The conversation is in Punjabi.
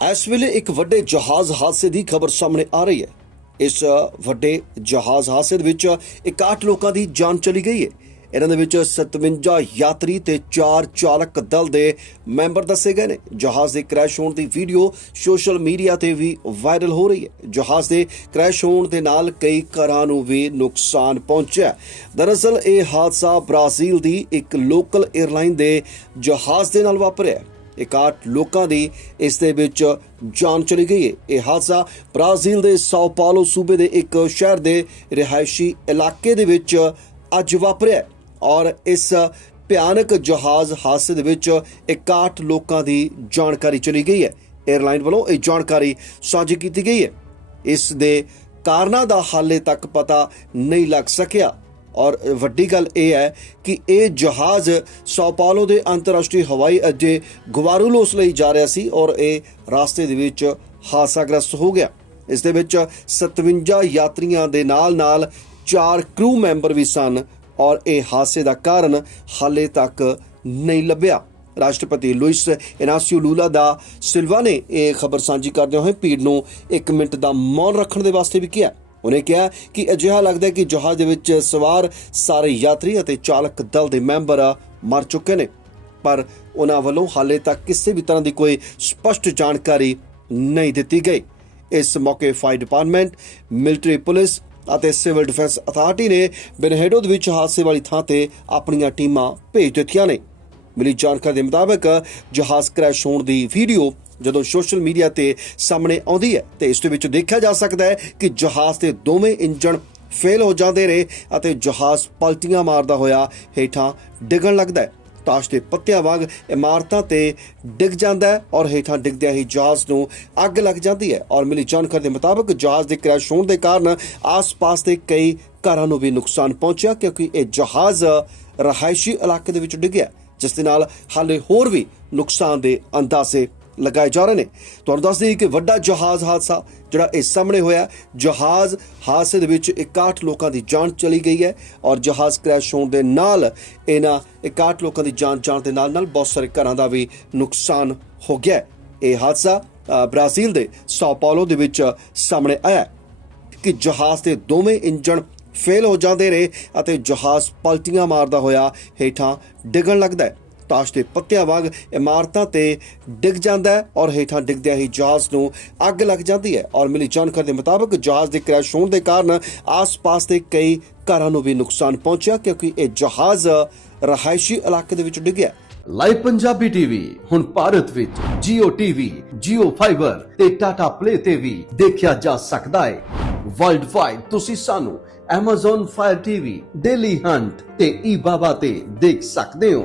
ਇਸ ਵੇਲੇ ਇੱਕ ਵੱਡੇ ਜਹਾਜ਼ ਹਾਦਸੇ ਦੀ ਖਬਰ ਸਾਹਮਣੇ ਆ ਰਹੀ ਹੈ। ਇਸ ਵੱਡੇ ਜਹਾਜ਼ ਹਾਦਸੇ ਦੇ ਵਿੱਚ 61 ਲੋਕਾਂ ਦੀ ਜਾਨ ਚਲੀ ਗਈ ਹੈ। ਇਹਨਾਂ ਦੇ ਵਿੱਚ 57 ਯਾਤਰੀ ਤੇ 4 ਚਾਲਕ ਦਲ ਦੇ ਮੈਂਬਰ ਦੱਸੇ ਗਏ ਨੇ। ਜਹਾਜ਼ ਦੇ ਕ੍ਰੈਸ਼ ਹੋਣ ਦੀ ਵੀਡੀਓ ਸੋਸ਼ਲ ਮੀਡੀਆ ਤੇ ਵੀ ਵਾਇਰਲ ਹੋ ਰਹੀ ਹੈ। ਜਹਾਜ਼ ਦੇ ਕ੍ਰੈਸ਼ ਹੋਣ ਦੇ ਨਾਲ ਕਈ ਘਰਾਂ ਨੂੰ ਵੀ ਨੁਕਸਾਨ ਪਹੁੰਚਿਆ ਦਰਅਸਲ, ਇਹ ਹਾਦਸਾ ਬ੍ਰਾਜ਼ੀਲ ਦੀ ਇੱਕ ਲੋਕਲ 에ਅਰਲਾਈਨ ਦੇ ਜਹਾਜ਼ ਦੇ ਨਾਲ ਵਾਪਰਿਆ 61 ਲੋਕਾਂ ਦੀ ਇਸ ਦੇ ਵਿੱਚ ਜਾਨ ਚਲੀ ਗਈ ਹੈ। ਇਹ ਹਾਦਸਾ ਬ੍ਰਾਜ਼ੀਲ ਦੇ ਸਾਓ ਪਾਲੋ ਸੂਬੇ ਦੇ ਇੱਕ ਸ਼ਹਿਰ ਦੇ ਰਿਹਾਇਸ਼ੀ ਇਲਾਕੇ ਦੇ ਵਿੱਚ ਅੱਜ ਵਾਪਰਿਆ ਔਰ ਇਸ ਭਿਆਨਕ ਜਹਾਜ਼ ਹਾਦਸੇ ਦੇ ਵਿੱਚ 61 ਲੋਕਾਂ ਦੀ ਜਾਣਕਾਰੀ ਚਲੀ ਗਈ ਹੈ। 에ਅਰਲਾਈਨ ਵੱਲੋਂ ਇਹ ਜਾਣਕਾਰੀ ਸਾਂਝੀ ਕੀਤੀ ਗਈ ਹੈ। ਇਸ ਦੇ ਕਾਰਨਾਂ ਦਾ ਹਾਲੇ ਤੱਕ ਪਤਾ ਨਹੀਂ ਲੱਗ ਸਕਿਆ। ਔਰ ਵੱਡੀ ਗੱਲ ਇਹ ਹੈ ਕਿ ਇਹ ਜਹਾਜ਼ ਸੌਪਾਲੋ ਦੇ ਅੰਤਰਰਾਸ਼ਟਰੀ ਹਵਾਈ ਅੱਡੇ ਗੁਵਾਰੂਲੋਸ ਲਈ ਜਾ ਰਿਹਾ ਸੀ ਔਰ ਇਹ ਰਾਸਤੇ ਦੇ ਵਿੱਚ ਹਾਦਸਾਗ੍ਰਸਤ ਹੋ ਗਿਆ। ਇਸ ਦੇ ਵਿੱਚ 57 ਯਾਤਰੀਆਂ ਦੇ ਨਾਲ-ਨਾਲ ਚਾਰ ਕਰੂ ਮੈਂਬਰ ਵੀ ਸਨ ਔਰ ਇਹ ਹਾਦਸੇ ਦਾ ਕਾਰਨ ਹਾਲੇ ਤੱਕ ਨਹੀਂ ਲੱਭਿਆ। ਰਾਸ਼ਟਰਪਤੀ ਲੁਇਸ ਇਨਾਸੀਓ ਲੂਲਾ ਦਾ ਸਿਲਵਾ ਨੇ ਇਹ ਖਬਰ ਸਾਂਝੀ ਕਰਦੇ ਹੋਏ ਭੀੜ ਨੂੰ 1 ਮਿੰਟ ਦਾ ਮੌਨ ਰੱਖਣ ਦੇ ਵਾਸਤੇ ਵੀ ਕਿਹਾ। ਉਹਨੇ ਕਿਹਾ ਕਿ ਅਜਿਹਾ ਲੱਗਦਾ ਹੈ ਕਿ ਜਹਾਜ਼ ਦੇ ਵਿੱਚ ਸਵਾਰ ਸਾਰੇ ਯਾਤਰੀ ਅਤੇ ਚਾਲਕ ਦਲ ਦੇ ਮੈਂਬਰ ਮਰ ਚੁੱਕੇ ਨੇ। ਪਰ ਉਹਨਾਂ ਵੱਲੋਂ ਹਾਲੇ ਤੱਕ ਕਿਸੇ ਵੀ ਤਰ੍ਹਾਂ ਦੀ ਕੋਈ ਸਪਸ਼ਟ ਜਾਣਕਾਰੀ ਨਹੀਂ ਦਿੱਤੀ ਗਈ। ਇਸ ਮੌਕੇ ਫਾਇਰ ਡਿਪਾਰਟਮੈਂਟ, ਮਿਲਟਰੀ ਪੁਲਿਸ ਅਤੇ ਸਿਵਲ ਡਿਫੈਂਸ ਅਥਾਰਟੀ ਨੇ ਬਨਹੇਡੋ ਦੇ ਵਿੱਚ ਹਾਦਸੇ ਵਾਲੀ ਥਾਂ ਤੇ ਆਪਣੀਆਂ ਟੀਮਾਂ ਭੇਜ ਦਿੱਤੀਆਂ ਨੇ। ਮਿਲੀ ਜਾਣਕਾਰੀ ਦੇ ਮੁਤਾਬਕ ਜਹਾਜ਼ ਕ੍ਰੈਸ਼ ਹੋਣ ਦੀ ਵੀਡੀਓ ਜਦੋਂ ਸੋਸ਼ਲ ਮੀਡੀਆ ਤੇ ਸਾਹਮਣੇ ਆਉਂਦੀ ਹੈ ਤੇ ਇਸ ਦੇ ਵਿੱਚ ਦੇਖਿਆ ਜਾ ਸਕਦਾ ਹੈ ਕਿ ਜਹਾਜ਼ ਦੇ ਦੋਵੇਂ ਇੰਜਣ ਫੇਲ ਹੋ ਜਾਂਦੇ ਰਹੇ ਅਤੇ ਜਹਾਜ਼ ਪਲਟੀਆਂ ਮਾਰਦਾ ਹੋਇਆ ਹੇਠਾਂ ਡਿੱਗਣ ਲੱਗਦਾ ਹੈ। ਤਾਸ਼ ਦੇ ਪੱਤਿਆਂ ਵਾਂਗ ਇਮਾਰਤਾਂ ਤੇ ਡਿੱਗ ਜਾਂਦਾ ਹੈ ਔਰ ਹੇਠਾਂ ਡਿੱਗਦਿਆਂ ਹੀ ਜਹਾਜ਼ ਨੂੰ ਅੱਗ ਲੱਗ ਜਾਂਦੀ ਹੈ ਔਰ ਮਿਲੀ ਜਾਣਕਾਰੀ ਦੇ ਮੁਤਾਬਕ ਜਹਾਜ਼ ਦੇ ਕ੍ਰੈਸ਼ ਹੋਣ ਦੇ ਕਾਰਨ ਆਸ-ਪਾਸ ਦੇ ਕਈ ਘਰਾਂ ਨੂੰ ਵੀ ਨੁਕਸਾਨ ਪਹੁੰਚਿਆ ਕਿਉਂਕਿ ਇਹ ਜਹਾਜ਼ ਰਹਾਇਸ਼ੀ ਇਲਾਕੇ ਦੇ ਵਿੱਚ ਡਿੱਗਿਆ ਜਿਸ ਦੇ ਨਾਲ ਹਾਲੇ ਹੋਰ ਵੀ ਨੁਕਸਾਨ ਦੇ ਅੰਦਾਜ਼ੇ ਲਗਾਏ ਜਾ ਰਹੇ ਨੇ। ਤੁਹਾਨੂੰ ਦੱਸ ਦਈਏ ਕਿ ਵੱਡਾ ਜਹਾਜ਼ ਹਾਦਸਾ ਜਿਹੜਾ ਇਸ ਸਾਹਮਣੇ ਹੋਇਆ, ਜਹਾਜ਼ ਹਾਦਸੇ ਦੇ ਵਿੱਚ 61 ਲੋਕਾਂ ਦੀ ਜਾਨ ਚਲੀ ਗਈ ਹੈ ਔਰ ਜਹਾਜ਼ ਕ੍ਰੈਸ਼ ਹੋਣ ਦੇ ਨਾਲ ਇਹਨਾਂ 61 ਲੋਕਾਂ ਦੀ ਜਾਨ ਜਾਣ ਦੇ ਨਾਲ ਨਾਲ ਬਹੁਤ ਸਾਰੇ ਘਰਾਂ ਦਾ ਵੀ ਨੁਕਸਾਨ ਹੋ ਗਿਆ ਇਹ ਹਾਦਸਾ ਬ੍ਰਾਜ਼ੀਲ ਦੇ ਸਾਓ ਪਾਉਲੋ ਦੇ ਵਿੱਚ ਸਾਹਮਣੇ ਆਇਆ ਕਿ ਜਹਾਜ਼ ਦੇ ਦੋਵੇਂ ਇੰਜਣ ਫੇਲ ਹੋ ਜਾਂਦੇ ਨੇ ਅਤੇ ਜਹਾਜ਼ ਪਲਟੀਆਂ ਮਾਰਦਾ ਹੋਇਆ ਹੇਠਾਂ ਡਿੱਗਣ ਲੱਗਦਾ ਹੈ। ਤਾਸ਼ ਦੇ ਪੱਤਿਆਂ ਵਾਂਗ ਇਮਾਰਤਾਂ ਤੇ ਡਿੱਗ ਜਾਂਦਾ ਹੈ ਔਰ ਹੇਠਾਂ ਡਿੱਗਦਿਆਂ ਹੀ ਜਹਾਜ਼ ਨੂੰ ਅੱਗ ਲੱਗ ਜਾਂਦੀ ਹੈ ਔਰ ਮਿਲੀ ਜਾਣਕਾਰੀ ਦੇ ਮੁਤਾਬਕ ਜਹਾਜ਼ ਦੇ ਕ੍ਰੈਸ਼ ਹੋਣ ਦੇ ਕਾਰਨ ਆਸ-ਪਾਸ ਦੇ ਕਈ ਘਰਾਂ ਨੂੰ ਵੀ ਨੁਕਸਾਨ ਪਹੁੰਚਿਆ ਕਿਉਂਕਿ ਇਹ ਜਹਾਜ਼ ਰਹਾਇਸ਼ੀ ਇਲਾਕੇ ਦੇ ਵਿੱਚ ਡਿੱਗਿਆ ਲਾਈਵ ਪੰਜਾਬੀ ਟੀਵੀ ਹੁਣ ਭਾਰਤ ਵਿੱਚ Jio TV, Jio Fiber ਤੇ Tata Play ਤੇ ਵੀ ਦੇਖਿਆ ਜਾ ਸਕਦਾ ਹੈ। ਵਰਲਡ ਵਾਈਡ ਤੁਸੀਂ ਸਾਨੂੰ Amazon Fire TV, Daily Hunt ਤੇ eBaba ਤੇ ਦੇਖ ਸਕਦੇ ਹੋ।